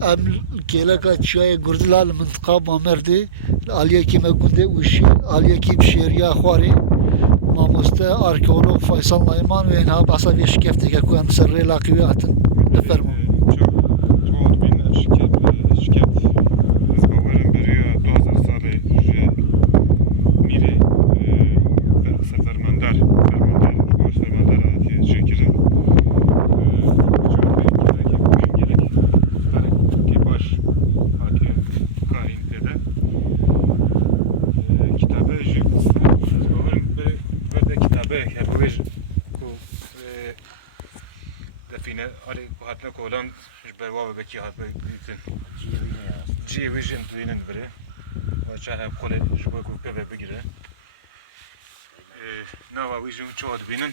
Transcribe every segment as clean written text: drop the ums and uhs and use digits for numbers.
ام گیلکا چای گردلال منطقه بامردی علیه کی مگونده وشی علیه کی بشیریا خواری ماموسته آرکئولوگ فیصل نایمان و اینها بحثا ویش کفته که کوام سر لاقیاتن بفرمو Çoğu bin şirket hizmetlerin beri 2000 salı miri sefermender ati şirketin çoğu gerek ki baş ati kain dedi kitabı hizmetlerin beri kitabı hep ku define ari hatna kolan berwa beki hat bitin جیوی جن دوینن بره و چه هم خاله جبه کوکه و بگیره نوی جن چهاد بینن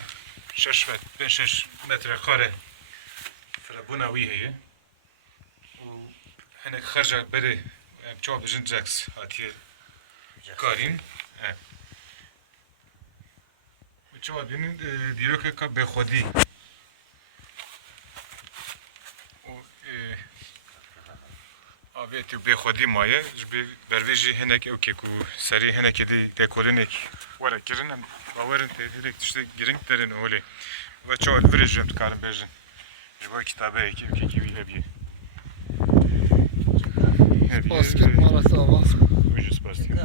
6 متر خاره فربونا وی هیه و هنگ خرجه بره چهاد بجن جکس هاتیه کارین و چهاد بینن دیرو که به خودی آبی تو به خودی مایه جبی برویجی هنک اوکی کو سری هنک دی دکورنک ولی کرنن باورن ته direkt işte girin derin öyle ve çoğu vereceğim tutarım bejin bu kitabı ki gibi hebi Basket marası avans. ucuz basket